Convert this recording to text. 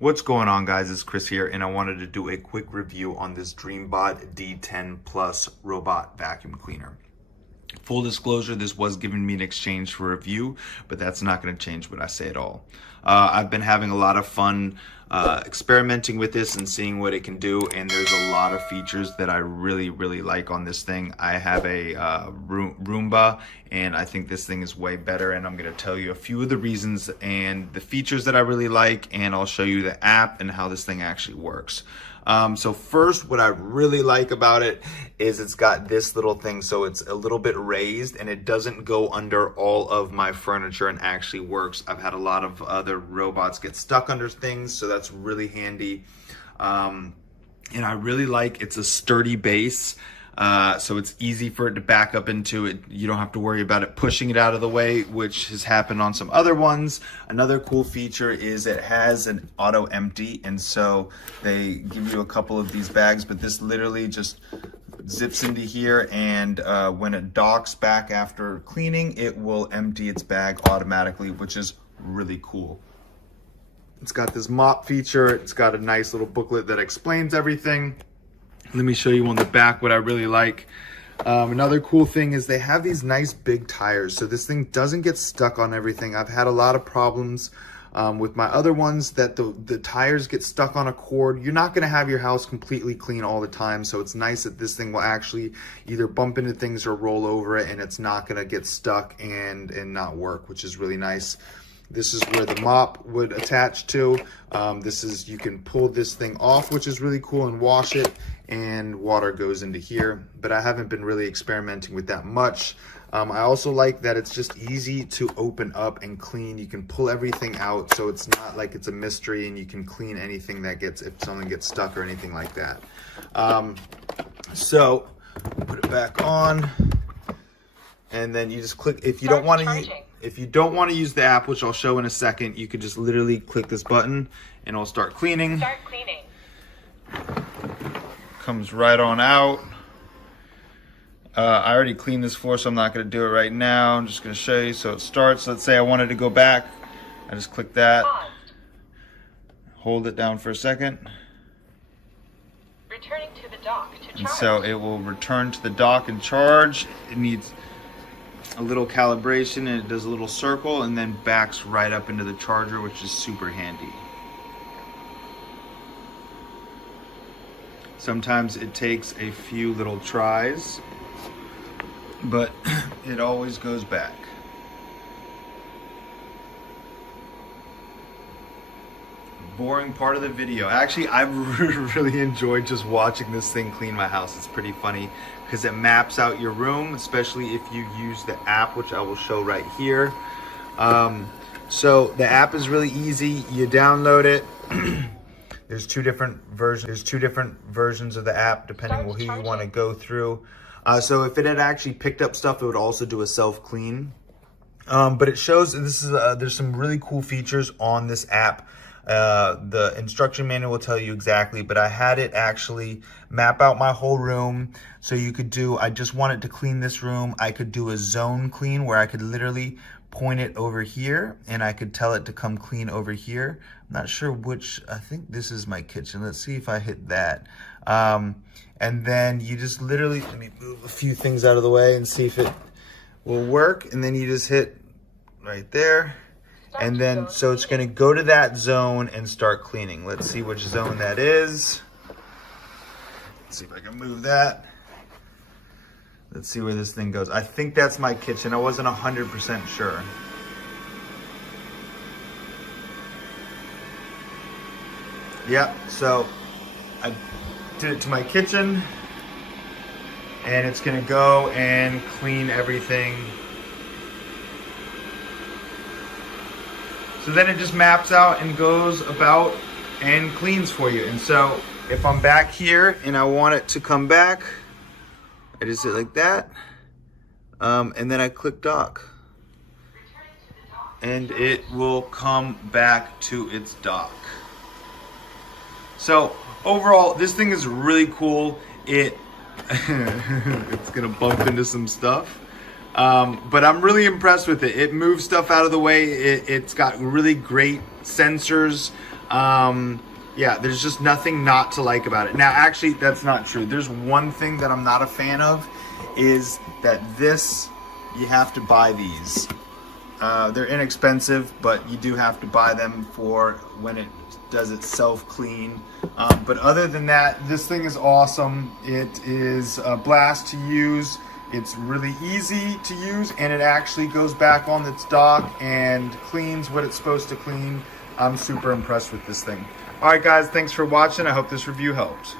What's going on, guys? It's Chris here, and I wanted to do a quick review on this Dreame D10 Plus Robot Vacuum Cleaner. Full disclosure, this was given me in exchange for a review, but that's not going to change what I say at all. I've been having a lot of fun experimenting with this and seeing what it can do, and there's a lot of features that I really like on this thing. I have a Roomba, and I think this thing is way better, and I'm going to tell you a few of the reasons and the features that I really like, and I'll show you the app and how this thing actually works. So first, what I really like about it is it's got this little thing, so it's a little bit raised and it doesn't go under all of my furniture and actually works. I've had a lot of other robots get stuck under things, so that's really handy. And I really like it's a sturdy base. So it's easy for it to back up into it. You don't have to worry about it pushing it out of the way, which has happened on some other ones. Another cool feature is it has an auto empty, and so they give you a couple of these bags, but this literally just zips into here, and when it docks back after cleaning, it will empty its bag automatically, which is really cool. It's got this mop feature. It's got a nice little booklet that explains everything. Let me show you on the back what I really like. Another cool thing is they have these nice big tires, so this thing doesn't get stuck on everything. I've had a lot of problems with my other ones that the tires get stuck on a cord. You're not going to have your house completely clean all the time, so it's nice that this thing will actually either bump into things or roll over it, and it's not going to get stuck and not work, which is really nice. This is where the mop would attach to. You can pull this thing off, which is really cool, and wash it, and water goes into here. But I haven't been really experimenting with that much. I also like that it's just easy to open up and clean. You can pull everything out, so it's not like it's a mystery, and you can clean anything that if something gets stuck or anything like that. So put it back on, and then you just click. If you don't want to use the app, which I'll show in a second, you could just literally click this button and it'll start cleaning. Start cleaning. Comes right on out. I already cleaned this floor, so I'm not going to do it right now. I'm just going to show you. So it starts. Let's say I wanted to go back. I just click that. Paused. Hold it down for a second. Returning to the dock to charge. And so it will return to the dock and charge. It needs a little calibration, and it does a little circle and then backs right up into the charger, which is super handy. Sometimes it takes a few little tries, but it always goes back. Boring part of the video. Actually, I've really enjoyed just watching this thing clean my house. It's pretty funny because it maps out your room, especially if you use the app, which I will show right here. So the app is really easy. You download it. There's two different versions of the app depending on who you want to go through. So if it had actually picked up stuff, it would also do a self-clean. But it shows there's some really cool features on this app. The instruction manual will tell you exactly, but I had it actually map out my whole room. So you could do, I just wanted to clean this room. I could do a zone clean where I could literally point it over here and I could tell it to come clean over here. I'm not sure which, I think this is my kitchen. Let's see if I hit that. And then you just literally, let me move a few things out of the way and see if it will work. And then you just hit right there. And then, so it's going to go to that zone and start cleaning. Let's see which zone that is. Let's see if I can move that. Let's see where this thing goes. I think that's my kitchen. I wasn't 100% sure. Yeah, so I did it to my kitchen. And it's going to go and clean everything. So then it just maps out and goes about and cleans for you. And so if I'm back here and I want it to come back, I just hit like that. And then I click dock. And it will come back to its dock. So overall, this thing is really cool. It's gonna bump into some stuff. But I'm really impressed with it. It moves stuff out of the way. It's got really great sensors. Yeah, there's just nothing not to like about it. Now, actually, that's not true. There's one thing that I'm not a fan of, is that you have to buy these. They're inexpensive, but you do have to buy them for when it does its self-clean. But other than that, this thing is awesome. It is a blast to use. It's really easy to use, and it actually goes back on its dock and cleans what it's supposed to clean. I'm super impressed with this thing. All right, guys, thanks for watching. I hope this review helped.